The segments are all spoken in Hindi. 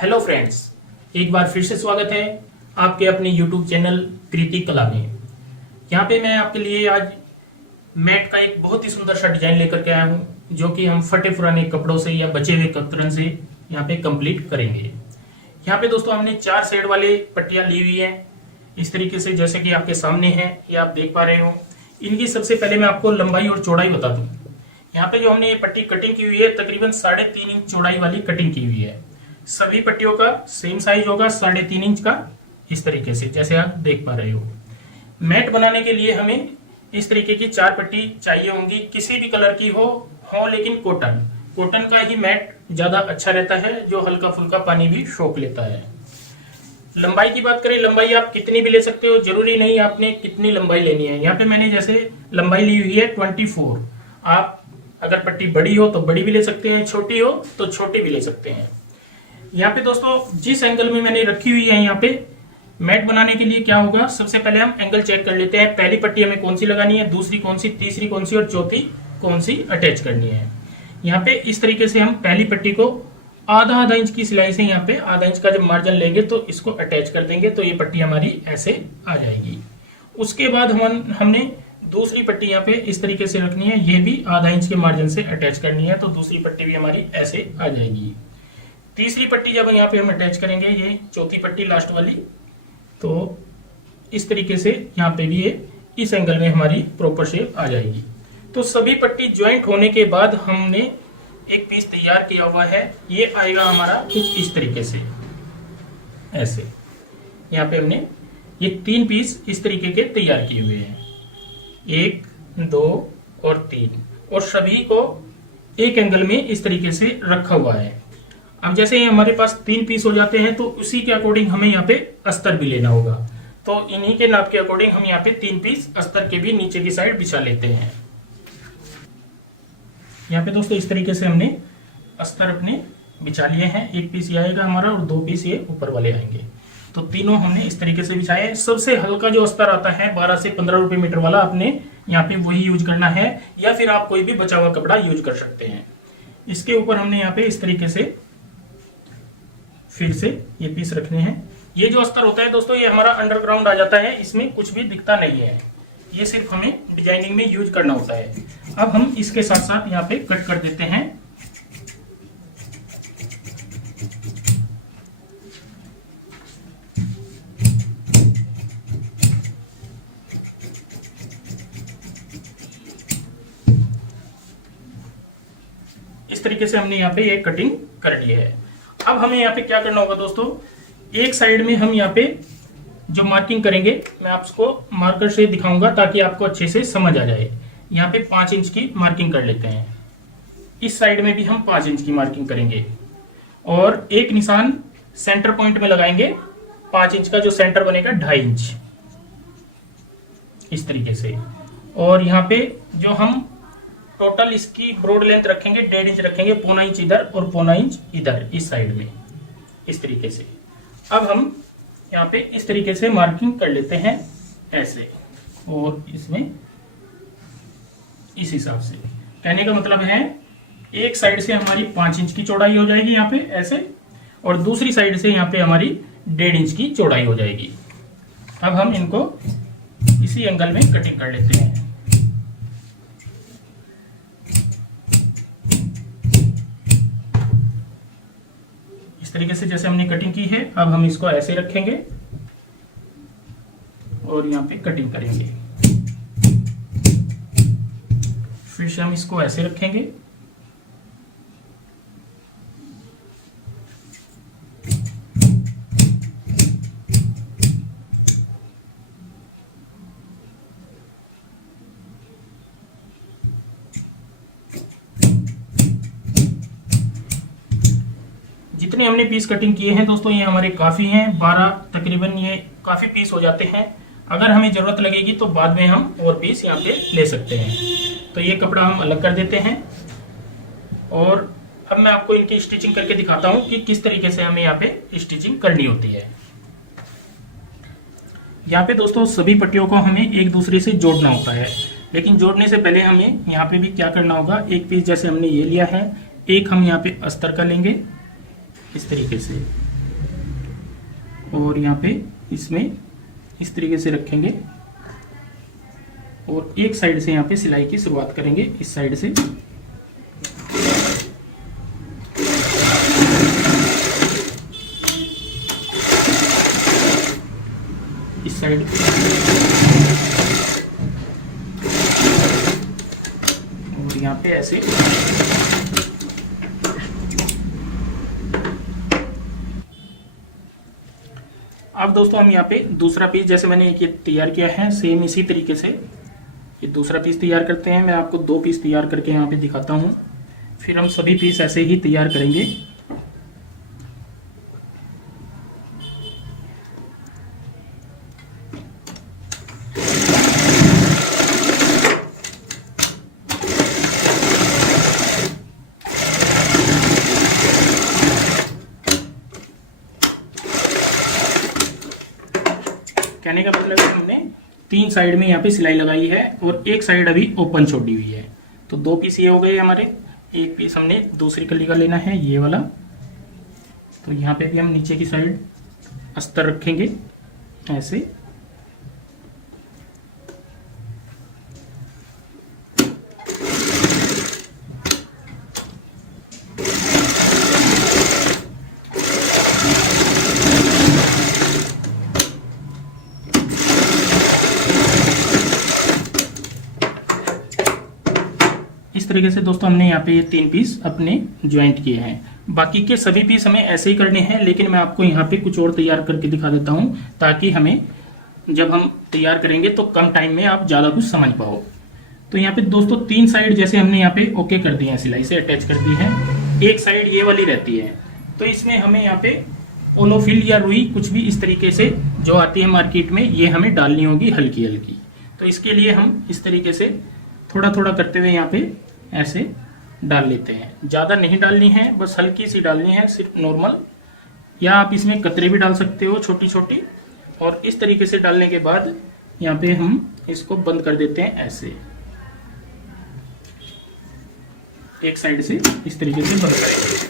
हेलो फ्रेंड्स, एक बार फिर से स्वागत है आपके अपने YouTube चैनल कृति कला में। यहाँ पे मैं आपके लिए आज मैट का एक बहुत ही सुंदर सा डिजाइन लेकर के आया हूँ, जो कि हम फटे पुराने कपड़ों से या बचे हुए कतरन से यहाँ पे कंप्लीट करेंगे। यहाँ पे दोस्तों हमने 4 शेड वाले पट्टियाँ ली हुई है इस तरीके से, जैसे कि आपके सामने है, ये आप देख पा रहे हो। इनकी सबसे पहले मैं आपको लंबाई और चौड़ाई बता दूं। यहाँ पे जो हमने ये पट्टी कटिंग की हुई है, तकरीबन 3.5 इंच चौड़ाई वाली कटिंग की हुई है। सभी पट्टियों का सेम साइज होगा 3.5 इंच का, इस तरीके से जैसे आप देख पा रहे हो। मैट बनाने के लिए हमें इस तरीके की 4 पट्टी चाहिए होंगी, किसी भी कलर की हो लेकिन कॉटन का ही मैट ज्यादा अच्छा रहता है, जो हल्का फुल्का पानी भी सोख लेता है। लंबाई की बात करें, लंबाई आप कितनी भी ले सकते हो, जरूरी नहीं आपने कितनी लंबाई लेनी है। यहाँ पे मैंने जैसे लंबाई ली हुई है 24। आप अगर पट्टी बड़ी हो तो बड़ी भी ले सकते हैं, छोटी हो तो छोटी भी ले सकते हैं। यहाँ पे दोस्तों जिस एंगल में मैंने रखी हुई है, यहाँ पे मैट बनाने के लिए क्या होगा, सबसे पहले हम एंगल चेक कर लेते हैं। पहली पट्टी हमें कौन सी लगानी है, दूसरी कौन सी, तीसरी कौन सी और चौथी कौन सी अटैच करनी है। यहाँ पे इस तरीके से हम पहली पट्टी को आधा इंच की सिलाई से यहाँ पे आधा इंच का जब मार्जिन लेंगे तो इसको अटैच कर देंगे, तो ये पट्टी हमारी ऐसे आ जाएगी। उसके बाद हमने दूसरी पट्टी यहाँ पे इस तरीके से रखनी है, ये भी आधा इंच के मार्जिन से अटैच करनी है, तो दूसरी पट्टी भी हमारी ऐसे आ जाएगी। तीसरी पट्टी जब यहाँ पे हम अटैच करेंगे, ये चौथी पट्टी लास्ट वाली, तो इस तरीके से यहाँ पे भी ये इस एंगल में हमारी प्रॉपर शेप आ जाएगी। तो सभी पट्टी ज्वाइंट होने के बाद हमने एक पीस तैयार किया हुआ है, ये आएगा हमारा कुछ इस तरीके से, ऐसे। यहाँ पे हमने ये 3 पीस इस तरीके के तैयार किए हुए हैं, 1, 2 और 3, और सभी को एक एंगल में इस तरीके से रखा हुआ है। अब जैसे ही हमारे पास 3 पीस हो जाते हैं, तो उसी के अकॉर्डिंग हमें यहाँ पे अस्तर भी लेना होगा। तो इन्हीं के नाप के अकॉर्डिंग हम यहाँ पे 3 पीस अस्तर के भी नीचे की साइड बिछा लेते हैं। यहाँ पे दोस्तों इस तरीके से हमने अस्तर अपने बिछा लिए हैं। 1 पीस ये आएगा हमारा और 2 पीस ये ऊपर वाले आएंगे, तो तीनों हमने इस तरीके से बिछाए। सबसे हल्का जो अस्तर आता है 12 से 15 रुपए मीटर वाला, आपने यहाँ पे वही यूज करना है, या फिर आप कोई भी बचा हुआ कपड़ा यूज कर सकते हैं। इसके ऊपर हमने यहाँ पे इस तरीके से फिर से ये पीस रखने हैं। ये जो अस्तर होता है दोस्तों, ये हमारा अंडरग्राउंड आ जाता है, इसमें कुछ भी दिखता नहीं है, ये सिर्फ हमें डिजाइनिंग में यूज करना होता है। अब हम इसके साथ साथ यहाँ पे कट कर देते हैं। इस तरीके से हमने यहाँ पे ये कटिंग कर ली है। अब हमें यहाँ पे क्या करना होगा दोस्तों, एक साइड में हम यहाँ पे जो मार्किंग करेंगे, मैं आपको मार्कर से दिखाऊंगा ताकि आपको अच्छे से समझ आ जाए। यहाँ पे 5 इंच की मार्किंग कर लेते हैं, इस साइड में भी हम 5 इंच की मार्किंग करेंगे, और एक निशान सेंटर पॉइंट में लगाएंगे। 5 इंच का जो सेंटर बनेगा 2.5 इंच, इस तरीके से। और यहाँ पे जो हम टोटल इसकी ब्रॉड लेंथ रखेंगे 1.5 इंच रखेंगे, 0.25 इंच इधर और 0.25 इंच इधर इस साइड में, इस तरीके से। अब हम यहाँ पे इस तरीके से मार्किंग कर लेते हैं ऐसे, और इसमें इस हिसाब से। कहने का मतलब है एक साइड से हमारी 5 इंच की चौड़ाई हो जाएगी यहाँ पे ऐसे, और दूसरी साइड से यहाँ पे हमारी 1.5 इंच की चौड़ाई हो जाएगी। अब हम इनको इसी एंगल में कटिंग कर लेते हैं। इस तरीके से जैसे हमने कटिंग की है, अब हम इसको ऐसे रखेंगे और यहाँ पे कटिंग करेंगे। फिर से हम इसको ऐसे रखेंगे, जितने हमने पीस कटिंग किए हैं दोस्तों, ये हमारे काफी हैं, 12 तकरीबन ये काफी पीस हो जाते हैं। अगर हमें जरूरत लगेगी तो बाद में हम और पीस यहाँ पे ले सकते हैं। तो ये कपड़ा हम अलग कर देते हैं, और अब मैं आपको इनकी स्टिचिंग करके दिखाता हूँ कि किस तरीके से हमें यहाँ पे स्टिचिंग करनी होती है। यहाँ पे दोस्तों सभी पट्टियों को हमें एक दूसरे से जोड़ना होता है, लेकिन जोड़ने से पहले हमें यहाँ पे भी क्या करना होगा, एक पीस जैसे हमने ये लिया है, एक हम यहाँ पे अस्तर का लेंगे, इस तरीके से, और यहाँ पे इसमें इस तरीके से रखेंगे और एक साइड से यहाँ पे सिलाई की शुरुआत करेंगे, इस साइड से। इस साइड और यहाँ पे ऐसे। अब दोस्तों हम यहाँ पे दूसरा पीस, जैसे मैंने एक ये तैयार किया है, सेम इसी तरीके से ये दूसरा पीस तैयार करते हैं। मैं आपको 2 पीस तैयार करके यहाँ पे दिखाता हूँ, फिर हम सभी पीस ऐसे ही तैयार करेंगे। कहने का मतलब है हमने 3 साइड में यहाँ पे सिलाई लगाई है और एक साइड अभी ओपन छोड़ी हुई है। तो 2 पीस ये हो गए हमारे। एक पीस हमने दूसरी कली का लेना है, ये वाला। तो यहाँ पे भी हम नीचे की साइड अस्तर रखेंगे ऐसे। इस तरीके से दोस्तों हमने यहाँ पे ये 3 पीस अपने ज्वाइंट किए हैं। बाकी के सभी पीस हमें ऐसे ही करने हैं, लेकिन मैं आपको यहाँ पे कुछ और तैयार करके दिखा देता हूँ, ताकि हमें जब हम तैयार करेंगे तो कम टाइम में आप ज़्यादा कुछ समझ पाओ। तो यहाँ पे दोस्तों 3 साइड जैसे हमने यहाँ पे ओके कर दी है, सिलाई से अटैच कर दी है। एक साइड ये वाली रहती है, तो इसमें हमें यहाँ पे ओनोफिल या रुई कुछ भी इस तरीके से जो आती है मार्केट में, ये हमें डालनी होगी हल्की हल्की। तो इसके लिए हम इस तरीके से थोड़ा थोड़ा करते हुए यहाँ पे ऐसे डाल लेते हैं। ज़्यादा नहीं डालनी है, बस हल्की सी डालनी है, सिर्फ नॉर्मल। या आप इसमें कतरे भी डाल सकते हो छोटी छोटी। और इस तरीके से डालने के बाद यहाँ पे हम इसको बंद कर देते हैं ऐसे, एक साइड से इस तरीके से बंद करेंगे।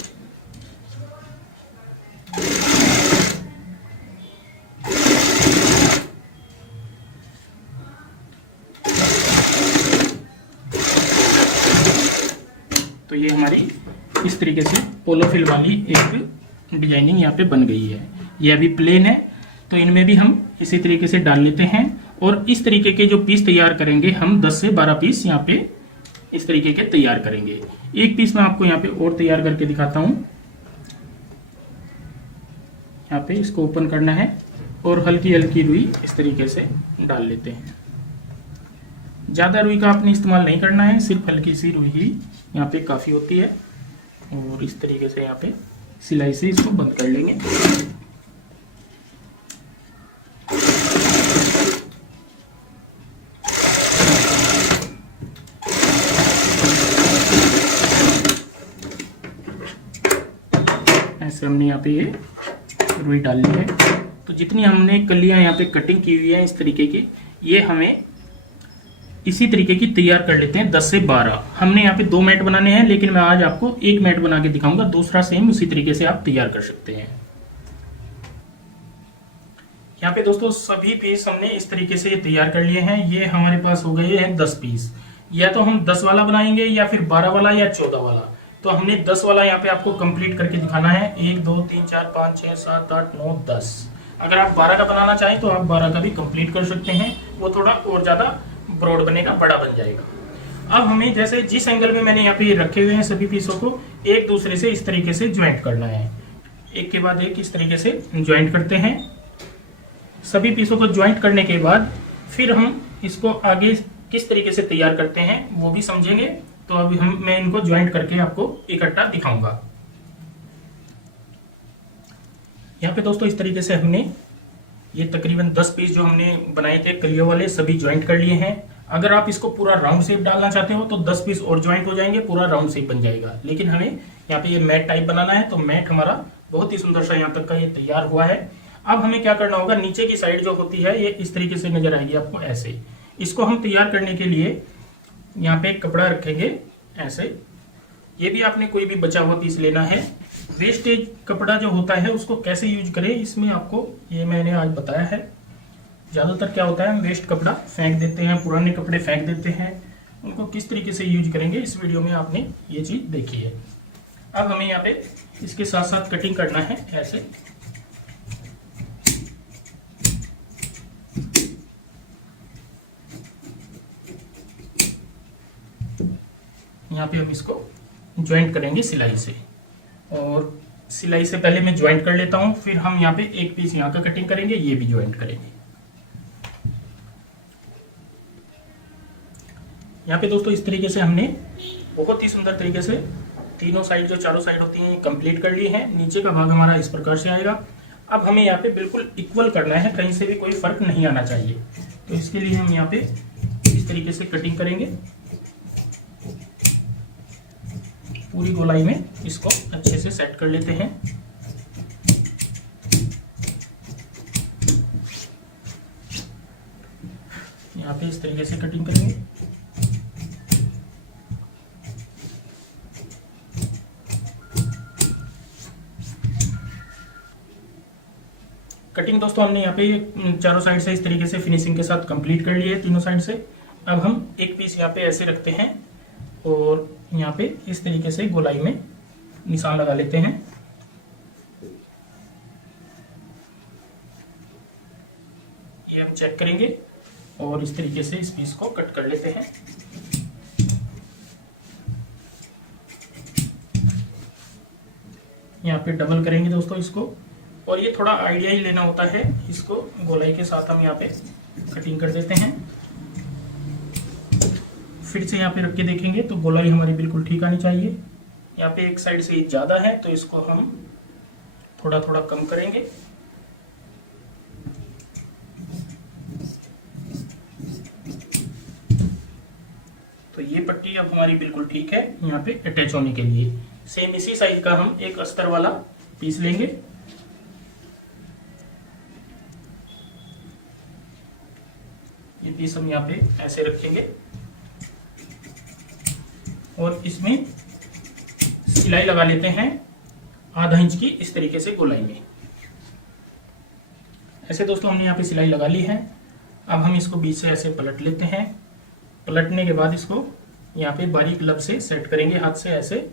तो ये हमारी इस तरीके से पोलोफिल वाली एक डिजाइनिंग यहाँ पे बन गई है। ये अभी प्लेन है, तो इनमें भी हम इसी तरीके से डाल लेते हैं। और इस तरीके के जो पीस तैयार करेंगे हम 10 से 12 पीस यहाँ पे इस तरीके के तैयार करेंगे। एक पीस मैं आपको यहाँ पे और तैयार करके दिखाता हूँ। यहाँ पे इसको ओपन करना है और हल्की हल्की रुई इस तरीके से डाल लेते हैं। ज़्यादा रुई का आपने इस्तेमाल नहीं करना है, सिर्फ हल्की सी रुई ही यहाँ पे काफ़ी होती है। और इस तरीके से यहाँ पे सिलाई से इसको बंद कर लेंगे। ऐसे हमने यहाँ पे ये रुई डाल ली है। तो जितनी हमने कलियां यहाँ पे कटिंग की हुई है इस तरीके की, ये हमें इसी तरीके की तैयार कर लेते हैं 10 से 12। हमने यहाँ पे 2 मैट बनाने हैं, लेकिन मैं आज आपको 1 मैट बना के दिखाऊंगा। दूसरा सेम उसी तरीके से आप तैयार कर सकते हैं। यहाँ पे दोस्तों सभी पीस हमने इस तरीके से तैयार कर लिए हैं। ये हमारे पास हो गए हैं 10 पीस। या तो हम 10 वाला बनाएंगे या फिर 12 वाला या 14 वाला। तो हमने 10 वाला यहाँ पे आपको कंप्लीट करके दिखाना है। 1 2 3 4 5 6 7 8 9 10। अगर आप 12 का बनाना चाहें तो आप 12 का भी कंप्लीट कर सकते हैं। वो थोड़ा और ज्यादा ब्रॉड बनेगा, बड़ा बन जाएगा। अब हमें जैसे जिस एंगल में मैंने यहाँ पे रखे हुए हैं सभी पीसों को एक दूसरे से इस तरीके से ज्वाइंट करना है। एक के बाद एक इस तरीके से ज्वाइंट करते हैं। सभी पीसों को ज्वाइंट करने के बाद फिर हम इसको आगे किस तरीके से तैयार करते हैं वो भी समझेंगे। तो अभी मैं इनको ज्वाइंट करके आपको इकट्ठा दिखाऊंगा। यहाँ पे दोस्तों इस तरीके से हमने ये तकरीबन 10 पीस जो हमने बनाए थे कलियों वाले सभी ज्वाइंट कर लिए हैं। अगर आप इसको पूरा राउंड शेप डालना चाहते हो तो 10 पीस और ज्वाइंट हो जाएंगे, पूरा राउंड शेप बन जाएगा। लेकिन हमें यहाँ पे ये मैट टाइप बनाना है, तो मैट हमारा बहुत ही सुंदर सा यहाँ तक का ये तैयार हुआ है। अब हमें क्या करना होगा, नीचे की साइड जो होती है ये इस तरीके से नजर आएगी आपको ऐसे। इसको हम तैयार करने के लिए यहाँ पे एक कपड़ा रखेंगे ऐसे। ये भी आपने कोई भी बचा हुआ पीस लेना है। वेस्टेज कपड़ा जो होता है उसको कैसे यूज करें, इसमें आपको ये मैंने आज बताया है। ज़्यादातर क्या होता है, हम वेस्ट कपड़ा फेंक देते हैं, पुराने कपड़े फेंक देते हैं, उनको किस तरीके से यूज करेंगे इस वीडियो में आपने ये चीज़ देखी है। अब हमें यहाँ पे इसके साथ साथ कटिंग करना है ऐसे। यहाँ पे हम इसको ज्वाइंट करेंगे सिलाई से, और सिलाई से पहले मैं ज्वाइंट कर लेता हूँ, फिर हम यहाँ पे एक पीस यहाँ का कटिंग करेंगे, ये भी ज्वाइंट करेंगे। यहाँ पे दोस्तों इस तरीके से हमने बहुत ही सुंदर तरीके से तीनों साइड, जो चारों साइड होती हैं, कंप्लीट कर ली है। नीचे का भाग हमारा इस प्रकार से आएगा। अब हमें यहाँ पे बिल्कुल इक्वल करना है, कहीं से भी कोई फर्क नहीं आना चाहिए। तो इसके लिए हम यहाँ पे इस तरीके से कटिंग करेंगे, पूरी गोलाई में इसको अच्छे से सेट कर लेते हैं। यहाँ पे इस तरीके से कटिंग करेंगे। कटिंग दोस्तों हमने यहाँ पे चारों साइड से इस तरीके से फिनिशिंग के साथ कंप्लीट कर लिया है, तीनों साइड से। अब हम एक पीस यहाँ पे ऐसे रखते हैं और यहाँ पे इस तरीके से गोलाई में निशान लगा लेते हैं। ये हम चेक करेंगे और इस तरीके से इस पीस को कट कर लेते हैं। यहाँ पे डबल करेंगे दोस्तों इसको, और ये थोड़ा आइडिया ही लेना होता है। इसको गोलाई के साथ हम यहाँ पे कटिंग कर देते हैं। फिर से यहाँ पे रख के देखेंगे तो गोलाई हमारी बिल्कुल ठीक आनी चाहिए। यहाँ पे एक साइड से ज़्यादा है तो इसको हम थोड़ा थोड़ा कम करेंगे। तो ये पट्टी अब हमारी बिल्कुल ठीक है यहाँ पे अटैच होने के लिए। सेम इसी साइज का हम एक अस्तर वाला पीस लेंगे। ये पीस हम यहाँ पे ऐसे रखेंगे और इसमें सिलाई लगा लेते हैं आधा इंच की, इस तरीके से गोलाई में। ऐसे दोस्तों हमने यहाँ पे सिलाई लगा ली है। अब हम इसको बीच से ऐसे पलट लेते हैं। पलटने के बाद इसको यहाँ पे बारीक लब से सेट करेंगे, हाथ से ऐसे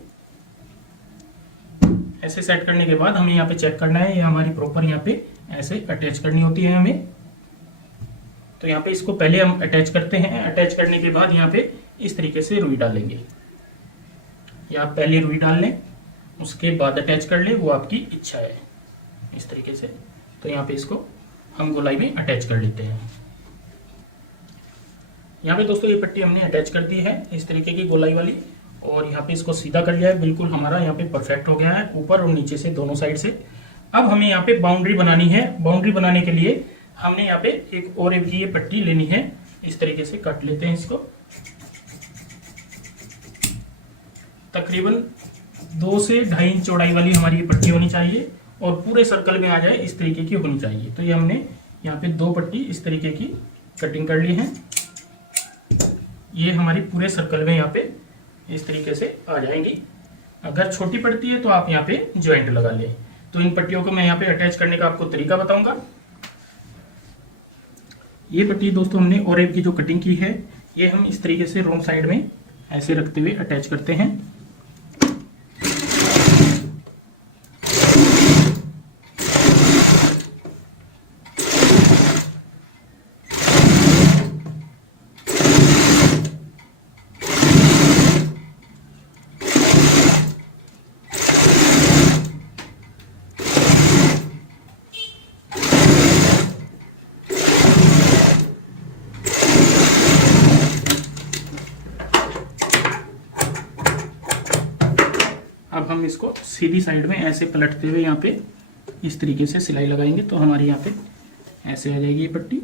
ऐसे सेट करने के बाद हमें यहाँ पे चेक करना है ये हमारी प्रॉपर यहाँ पे ऐसे अटैच करनी होती है हमें। तो यहाँ पे इसको पहले हम अटैच करते हैं। अटैच करने के बाद यहाँ पे इस तरीके से रुई डालेंगे, या आप पहले रुई डाल लें उसके बाद अटैच कर लें, वो आपकी इच्छा है, इस तरीके से। तो यहाँ पे इसको हम गोलाई में अटैच कर लेते हैं। यहाँ पे दोस्तों ये पट्टी हमने अटैच कर दी है इस तरीके की गोलाई वाली, और यहाँ पे इसको सीधा कर लिया है। बिल्कुल हमारा यहाँ पे परफेक्ट हो गया है, ऊपर और नीचे से दोनों साइड से। अब हमें यहाँ पे बाउंड्री बनानी है। बाउंड्री बनाने के लिए हमने यहाँ पे एक और की ये पट्टी लेनी है, इस तरीके से काट लेते हैं इसको। तकरीबन 2 से 2.5 इंच चौड़ाई वाली हमारी ये पट्टी होनी चाहिए और पूरे सर्कल में आ जाए इस तरीके की होनी चाहिए। तो ये हमने यहाँ पे 2 पट्टी इस तरीके की कटिंग कर ली है। ये हमारी पूरे सर्कल में यहाँ पे इस तरीके से आ जाएंगी। अगर छोटी पड़ती है तो आप यहाँ पे ज्वाइंट लगा लें। तो इन पट्टियों को मैं यहाँ पे अटैच करने का आपको तरीका बताऊंगा। ये पट्टी दोस्तों हमने ओरेब की जो कटिंग की है, ये हम इस तरीके से रॉन्ग साइड में ऐसे रखते हुए अटैच करते हैं। अब हम इसको सीधी साइड में ऐसे पलटते हुए यहाँ पे इस तरीके से सिलाई लगाएंगे तो हमारी यहाँ पे ऐसे आ जाएगी ये पट्टी।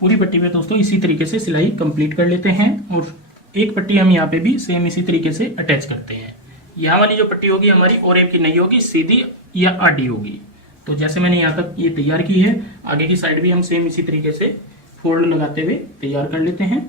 पूरी पट्टी पे दोस्तों इसी तरीके से सिलाई कंप्लीट कर लेते हैं और एक पट्टी हम यहाँ पे भी सेम इसी तरीके से अटैच करते हैं। यहाँ वाली जो पट्टी होगी हमारी ओरेब की नहीं होगी, सीधी या आडी होगी। तो जैसे मैंने यहाँ तक ये तैयार की है, आगे की साइड भी हम सेम इसी तरीके से फोल्ड लगाते हुए तैयार कर लेते हैं।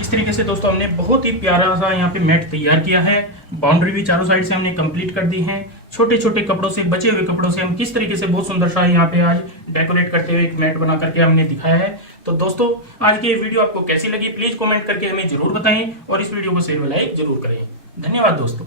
इस तरीके से दोस्तों हमने बहुत ही प्यारा सा यहाँ पे मैट तैयार किया है। बाउंड्री भी चारों साइड से हमने कंप्लीट कर दी है। छोटे छोटे कपड़ों से, बचे हुए कपड़ों से हम किस तरीके से बहुत सुंदर सा यहाँ पे आज डेकोरेट करते हुए एक मैट बना करके हमने दिखाया है। तो दोस्तों आज की ये वीडियो आपको कैसी लगी प्लीज कमेंट करके हमें जरूर बताएं और इस वीडियो को शेयर व लाइक जरूर करें। धन्यवाद दोस्तों।